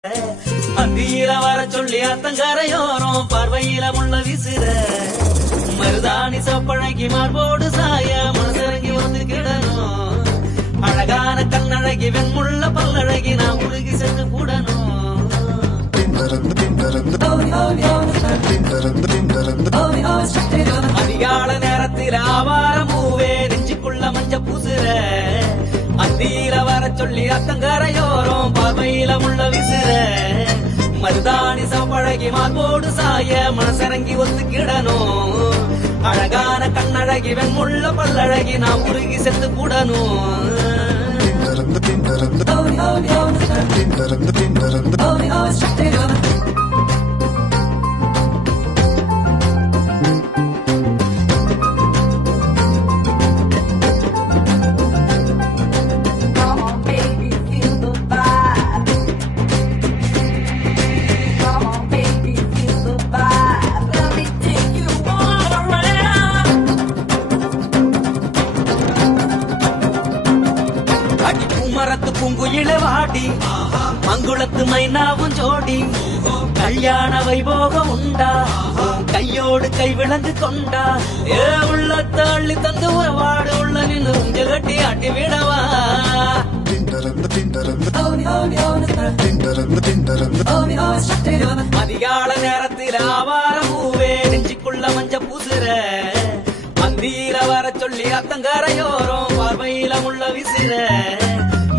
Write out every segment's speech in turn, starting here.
அந்தியில வர சொல்லி அத்தங்கரையோரம் பார்வையில முள்ள விசிற மருதாணி சப்பழகி மார்போடு சாய மனசிறங்கி வந்து கிடணும். அழகான கண்ணழகி வெண்முள்ள பல்லழகி நான் உருகி சென்று கூடணும். அதிகால நேரத்தில் ஆவார மூவே நெஞ்சுக்குள்ள மஞ்ச பூசுற அந்தியில வர சொல்லி அத்தங்கரையோரம் பார்வையில முள்ள விசிற மருதாணி சப்பழகி மார்போடு சாய மனசிறங்கி ஒத்து கிடணும். அழகான கண்ணழகி வெண்முள்ள பல்லழகி நான் உருகி செத்து கூடணும். மரத்து பூங்குயில வாடி மங்குளத்து மைனாவும் ஜோடி கல்யாண வைபோகம் உண்டா கையோடு கை விளங்கு கொண்டா ஏ உள்ள தள்ளி தந்து உறவாடு உள்ள நின்று உஞ்ச கட்டி ஆட்டி விடவா. அதிகால நேரத்தில் ஆவார பூவே நெஞ்சுக்குள்ள மஞ்ச பூசுற அந்தியில வர சொல்லி அத்தங்கரையோரம் பார்வையில முள்ள விசிற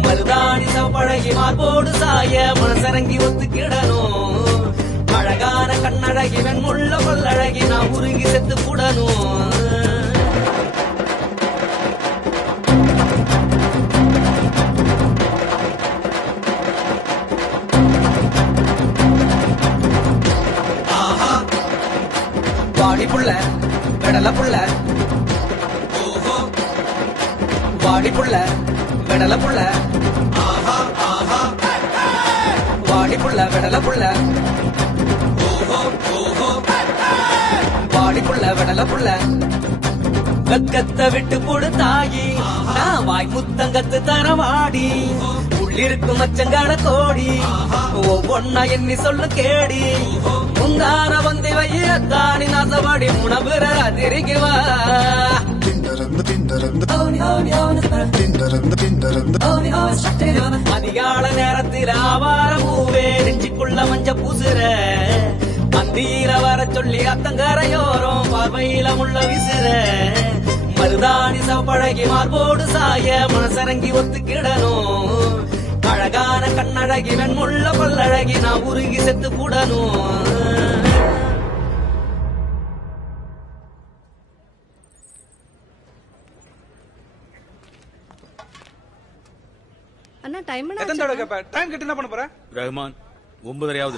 மருதாணி சப்பழகி மார்போடு சாய மனசரங்கி ஒத்து கிடணும். அழகான கண்ணழகி வெண்முள்ள பல்லழகி நான் உருகி செத்து கூடணும். வாடி புள்ள கடல புள்ள வாடி புள்ள வெடல புள்ள வாடி புள்ள வெடல புள்ள வாடி புள்ள வெடல புள்ள வெக்கத்தை விட்டு கொடுத்தாயி நான் வாய் முத்தங்கத்து தரவாடி உள்ளிருக்கும் மச்சங்கான கோடி ஒவ்வொன்னா எண்ணி சொல்லு கேடி முந்தான வந்தி வையத்தானி நாசவாடி உணவுற அதிரிக்குவா. அதிகால நேரத்தில் ஆவார பூவே நெஞ்சுக்குள்ள மஞ்ச பூசுற அந்தியில வர சொல்லி அத்தங்கரையோரம் பார்வையில முள்ள விசிற மருதாணி சப்பழகி மார்போடு சாய மனசரங்கி ஒத்து கிடணும். அழகான கண்ணழகி வெண்முள்ள பல்லழகி நான் உருகி செத்து கூடணும். அண்ணா டைம் எத்தனை தடவை கேப்ப? டைம் கட்டி என்ன பண்ண போற? ரஹ்மான் 9:30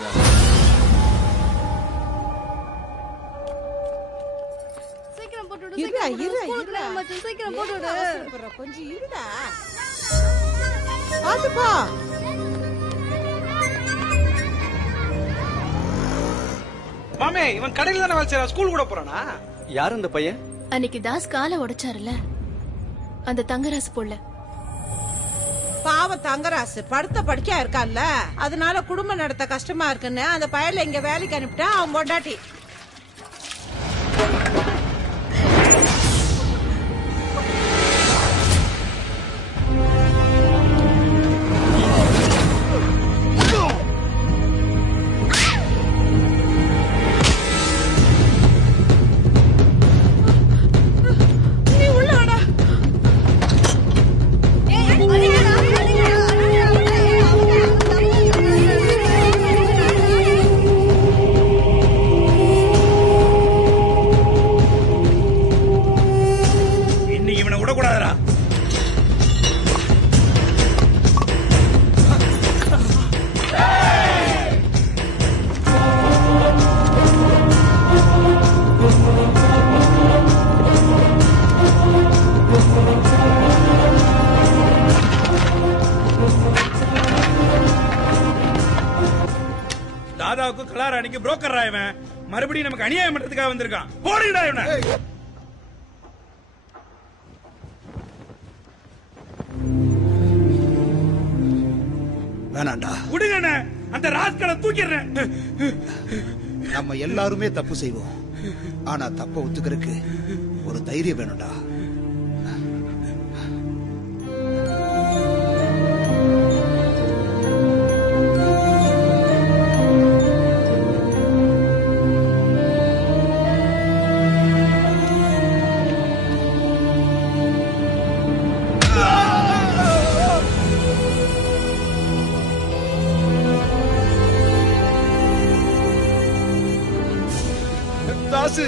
சீக்கிரம் போட்டுடு. சீக்கிரம் போட்டுடு. கொஞ்சம் இருடா. பாத்துப்பா. மாமே இவன் கடையில தானே வேலை செய்யறான், ஸ்கூல் கூட போறானா? யார் அந்த பையன்? அன்னைக்கு தாஸ் காலை உடைச்சாருல அந்த தங்கராசு போல. பாவம் தங்கராசு படுத்த படிக்கா இருக்கான்ல, அதனால குடும்பம் நடத்த கஷ்டமா இருக்குன்னு அந்த பயல இங்க வேலைக்கு அனுப்பிட்டா அவன் பொண்டாட்டி. தாதாவுக்கு கலாராணிக்கு புரோக்கர் ராயவன் மறுபடியும் நமக்கு அநியாயம் பண்றதுக்காக வந்திருக்கான். போடுடா இவனை. வேணாண்டா. விடுங்க. அந்த ராஸ்கலை தூக்கிடுறேன். நம்ம எல்லாருமே தப்பு செய்வோம். ஆனா தப்ப ஒத்துக்கிறதுக்கு ஒரு தைரியம் வேணும்டா. தாசு,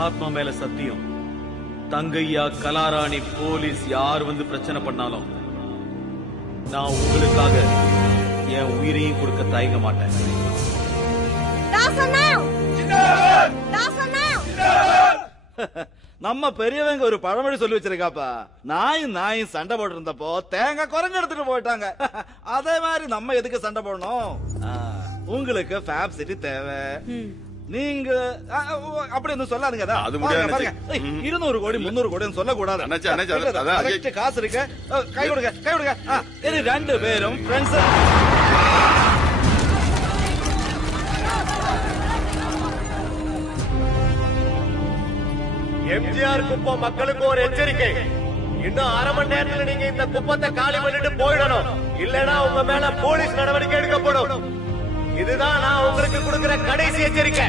ஆத்மா மேல சத்தியம், தங்கையா, கலாராணி, போலீஸ் யார் வந்து பிரச்சனை பண்ணாலும் நான் உங்களுக்காக என் உயிரையும் கொடுக்க தயங்க மாட்டேன். நம்ம பெரியவங்க ஒரு பழமொழி சொல்லி வச்சிருக்காப்பா, நாயும் சண்டை போட்டு இருந்தப்போ தேங்காய் குரங்கு எடுத்துட்டு போயிட்டாங்க. அதே மாதிரி நம்ம எதுக்கு சண்டை போடணும்? உங்களுக்கு ஃபேப் சிட்டி தேவை. நீங்க அப்படி ஒன்னும் சொல்லாதுங்க. அது முடியாது. 200 கோடி 300 கோடி சொல்ல கூடாது. காசு இருக்கு, கை கொடுங்க, கை கொடுங்க. 2 பேரும் ஃப்ரெண்ட்ஸ். எம்ஜிஆர் குப்பம் மக்களுக்கு ஒரு எச்சரிக்கை. இன்னும் அரை மணி நேரத்தில் நீங்க இந்த குப்பத்தை காலி பண்ணிட்டு போயிடணும். இல்லனா உங்க மேல போலீஸ் நடவடிக்கை எடுக்கப்படும். இதுதான் நான் உங்களுக்கு கொடுக்கிற கடைசி எச்சரிக்கை.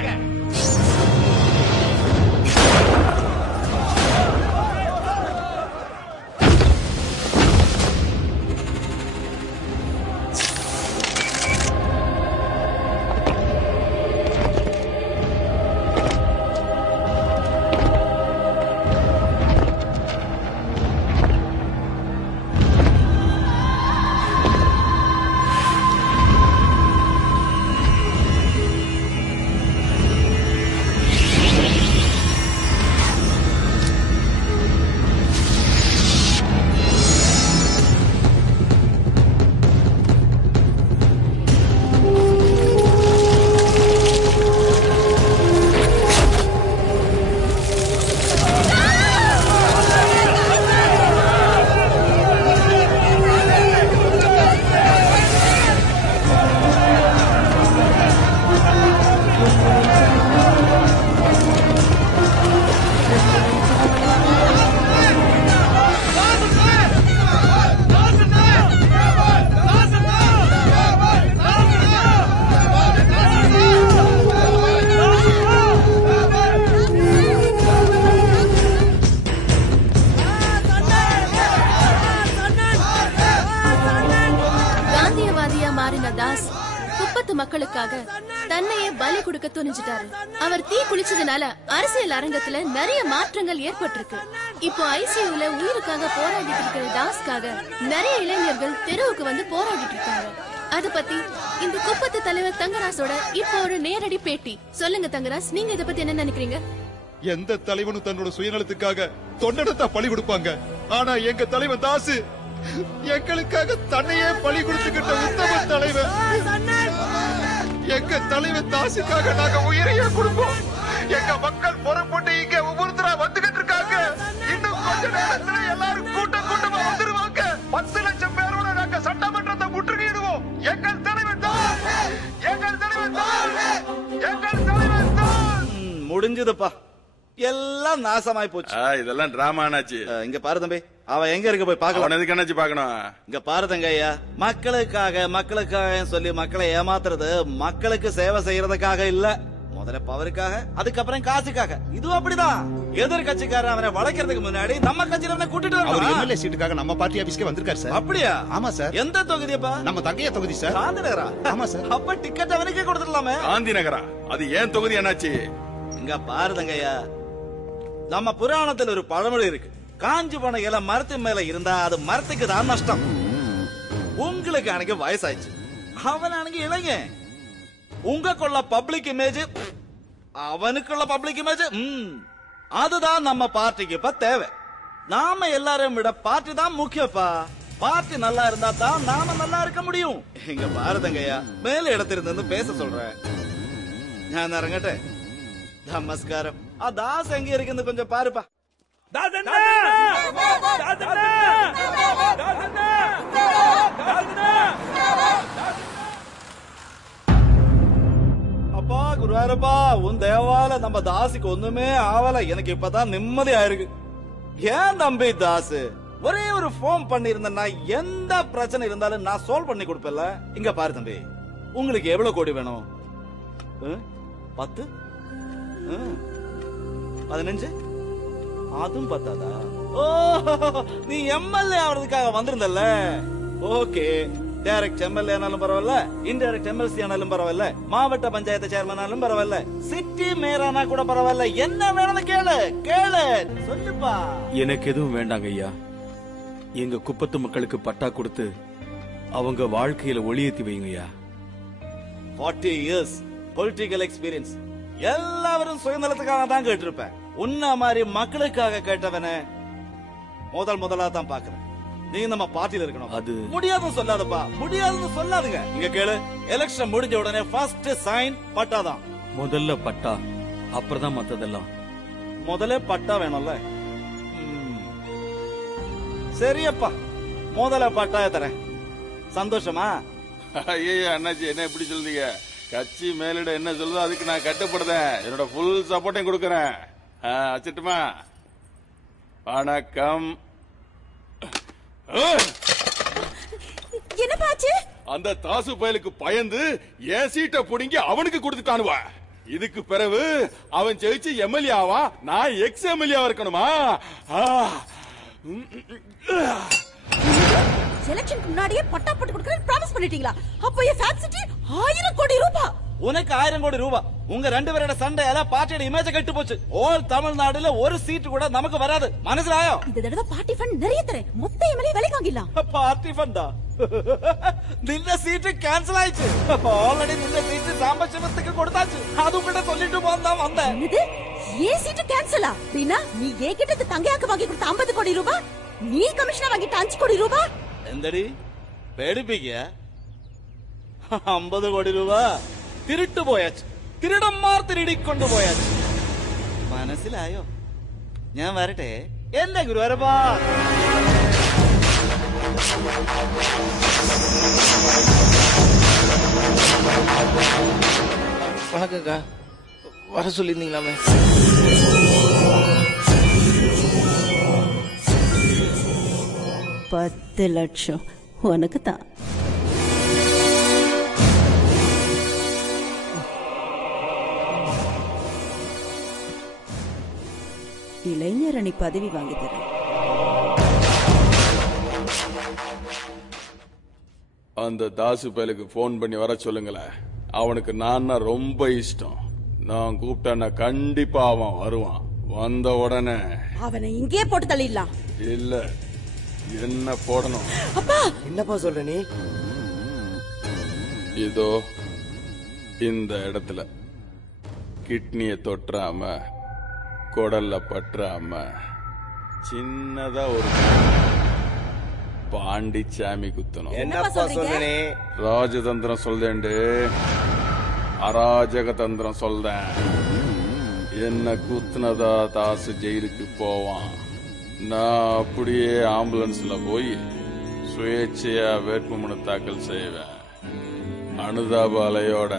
மக்களுக்காக தன்னையே பலி கொடுக்க துணிஞ்சிட்டாரு. அவர் தீ குளிச்சதுனால அரசியல் அரங்கத்துல நிறைய மாற்றங்கள் ஏற்பட்டிருக்கு. இப்போ ஐசியூல உயிருக்காக போராடிட்டு இருக்கிற தாஸ்காக நிறைய இளைஞர்கள் தெருவுக்கு வந்து போராடிட்டு இருக்காங்க. அத பத்தி இந்த குப்பத்து தலைவர் தங்கராசோட இப்போ ஒரு நேரடி பேட்டி. சொல்லுங்க தங்கராஸ், நீங்க இத பத்தி என்ன நினைக்கிறீங்க? எந்த தலைவனும் தன்னோட சுயநலத்துக்காக தொண்டனத்தை பலி கொடுப்பாங்க. ஆனா எங்க தலைவன் தாசு எங்களுக்காக தன்னையே பலி கொடுத்துக்கிட்ட உத்தம தலைவர். எங்க தலைவன் தாசுக்காக நாங்க உயிரையே கொடுப்போம். எங்க மக்கள் புறப்பட்டு இங்க ஒவ்வொருத்தரா வந்துகிட்டு இருக்காங்க. இன்னும் கொஞ்ச நேரத்துல எல்லாரும் கூட்டமா வந்துருவாங்க. 10 லட்சம் பேரோட நாங்க சட்டமன்றத்தை முற்றுகையிடுவோம். எங்கள் தலைவன் தான், எங்கள் தலைவன் தான், எங்கள் தலைவன் தான். முடிஞ்சதுப்பா, எல்லாம் நாசமாய் போச்சு. இதெல்லாம் டிராமானாச்சு. இங்க பாரு தம்பி, அவன் எங்க இருக்க போய் பாக்கலாம். எதுக்கு என்னாச்சு பாக்கணும்? இங்க பாரு தங்கையா, மக்களுக்காக சொல்லி மக்களை ஏமாத்துறது மக்களுக்கு சேவை செய்யறதுக்காக இல்ல. முதல்ல பவருக்காக, அதுக்கப்புறம் காசுக்காக. இதுவும் அப்படிதான். எதிர்கட்சிக்காரன் அவனை வளைக்கிறதுக்கு முன்னாடி நம்ம கட்சியில கூட்டிட்டு அவர் எம்எல்ஏ சீட்டுக்காக நம்ம பார்ட்டி ஆபீஸ்க்கு வந்திருக்காரு சார். அப்படியா? ஆமா சார். எந்த தொகுதியப்பா? நம்ம தங்கையா தொகுதி சார். காந்தி நகரா? ஆமா சார். அப்ப டிக்கெட் அவனுக்கே கொடுத்துடலாமே. காந்தி நகரா? அது ஏன் தொகுதி என்னாச்சு? இங்க பாரு தங்கையா, நம்ம புராணத்துல ஒரு பழமொழி இருக்கு. காஞ்சி போன இலை மரத்து மேல இருந்தா அது மரத்துக்கு தான் நஷ்டம். உங்களுக்கு அன்னைக்கு வயசாயிடுச்சு, அவன் அன்னைக்கு இளைஞ. உங்களுக்குள்ள பப்ளிக் இமேஜ், அவனுக்குள்ள பப்ளிக் இமேஜ், அதுதான் நம்ம பார்ட்டிக்கு இப்ப தேவை. நாம எல்லாரும் விட பார்ட்டி தான் முக்கியப்பா. பார்ட்டி நல்லா இருந்தா தான் நாம நல்லா இருக்க முடியும். இங்க பாருதங்கய்யா, மேல இடத்திலிருந்து பேச சொல்றேன். ഞാൻ ഇറങ്ങട്ടെ. നമസ്കാരം. ആ ദാസ് എങ്ക ഇരിക്കുന്നു കൊഞ്ചം പാരുപ്പാ. அப்பா குருவாரப்பா, உன் தயவால நம்ம தாசிக்கு ஒண்ணுமே ஆவல. எனக்கு இப்பதான் நிம்மதியா இருக்கு. ஏன் தம்பி தாசு, ஒரே ஒரு போன் பண்ணி இருந்தேன்னா எந்த பிரச்சனை இருந்தாலும் நான் சால்வ் பண்ணி கொடுப்பேன்ல. இங்க பாரு தம்பி, உங்களுக்கு எவ்வளவு கோடி வேணும்? 10 15 அதுவும் பத்தாதா? ஓ, நீ எம்எல்ஏ ஆவறதுக்காக வந்திருந்தல்ல. ஓகே, டைரக்ட் எம்எல்ஏ ஆனாலும் பரவாயில்ல, இன்டைரக்ட் எம்எல்சி ஆனாலும் பரவாயில்ல, மாவட்ட பஞ்சாயத்து சேர்மன் ஆனாலும் பரவாயில்ல, சிட்டி மேயரானா கூட பரவாயில்ல. என்ன வேணும்னு கேளு கேளு, சொல்லுப்பா. எனக்கு எதுவும் வேண்டாங்க ஐயா. எங்க குப்பத்து மக்களுக்கு பட்டா கொடுத்து அவங்க வாழ்க்கையில ஒளியேத்தி வைங்க ஐயா. 40 years பொலிட்டிக்கல் எக்ஸ்பீரியன்ஸ். எல்லாரும் சுயநலத்துக்காக தான் கேட்டிருப்பேன். உன்ன மாதிரி மக்களுக்காக கேட்டவன முதலா தான் பாக்குறேன். நீ நம்ம பார்ட்டில இருக்கணும். அது முடியாதுன்னு சொல்லாதப்பா, முடியாதுன்னு சொல்லாதுங்க. இங்க கேளு, எலெக்ஷன் முடிஞ்ச உடனே ஃபர்ஸ்ட் சைன் பட்டாதான். முதல்ல பட்டா, அப்புறம் தான் மத்ததெல்லாம். முதல்ல பட்டா வேணும்ல. சரியப்பா, முதல்ல பட்டாய தரேன். சந்தோஷமா? ஐயா அண்ணாச்சி, என்ன எப்படி சொல்றீங்க? கட்சி மேலிட என்ன சொல்லுதோ அதுக்கு நான் கட்டுப்படுறேன். என்னோட ஃபுல் சப்போர்ட்டையும் கொடுக்கறேன். வச்சிட்டுமா? வணக்கம். என்ன பாச்சு? அந்த தாசு பயலுக்கு பயந்து என் சீட்டை புடிங்கி அவனுக்கு கொடுத்துட்டானுவா. இதுக்கு பிறகு அவன் ஜெயிச்சு எம்எல்ஏ ஆவா, நான் எக்ஸ் எம்எல்ஏ இருக்கணுமா? எலெக்ஷனுக்கு முன்னாடியே பட்டா போட்டு கொடுக்கறேன்னு ப்ராமிஸ் பண்ணிட்டீங்களா? அப்போ என் ஃபேட் சிட்டி 1000 கோடி ரூபாய். உனக்கு 1000 கோடி ரூபாய். உங்க 2 பேரோட சண்டையால பார்ட்டியோட இமேஜ் கெட்டு போச்சு. ஆல் தமிழ்நாடுல ஒரு சீட் கூட நமக்கு வராது. மனசுலாயோ? இந்த தடவை பார்ட்டி ஃபண்ட் நிறைய தரேன். மொத்த எம்எல்ஏ வேலைக்கு வாங்கிடலாம். பார்ட்டி ஃபண்டா? நின்ன சீட் கேன்சல் ஆயிடுச்சு. ஆல்ரெடி நின்ன சீட் சாம்பசிவத்துக்கு கொடுத்தாச்சு. அது கூட சொல்லிட்டு வந்தேன். இது ஏன் சீட் கேன்சலா? அப்படின்னா நீ ஏகிட்ட தங்கையாக்கு வாங்கி கொடுத்த 50 கோடி ரூபாய், நீ கமிஷனர் வாங்கிட்ட 5 கோடி ரூபாய். എന്തടി പേടിപ്പിക്ക? 50 കോടി രൂപ തിരിട്ടു പോയാച്ചു. തിരിടന്മാർ തിരിടിക്കൊണ്ടു പോയാച്ചു. മനസ്സിലായോ? ഞാൻ വരട്ടെ എന്റെ ഗുരുവാരപ്പാ. வணக்கம்க்கா, வர சொல்லியிருந்தீங்களாமே? $10 லட்சம் உனக்கு தான். இளைஞரணி பதவி வாங்கி தரேன். அந்த தாசு பயலுக்கு போன் பண்ணி வர சொல்லுங்களேன். அவனுக்கு நான் ரொம்ப இஷ்டம். நான் கூப்பிட்டேன்னா கண்டிப்பா அவன் வருவான். வந்த உடனே அவனை இங்கே போட்டு தள்ளிடலாம். இல்ல, என்ன போடணும்? அப்பா, என்னப்பா சொல்ற நீ? இதோ இந்த இடத்துல கிட்னிய தொற்றாம, குடல்ல பற்றாம, சின்னதா ஒரு பாண்டிச்சாமி குத்தணும். என்னப்பா சொல்ற நீ? ராஜதந்திரம் சொல்றேன்டு, அராஜக தந்திரம் சொல்றேன். என்ன குத்துனதா தாசு ஜெயிலுக்கு போவான். நான் அப்படியே ஆம்புலன்ஸ்ல போய் சுயேட்சையா வேட்புமனு தாக்கல் செய்வேன். அனுதாப அலையோட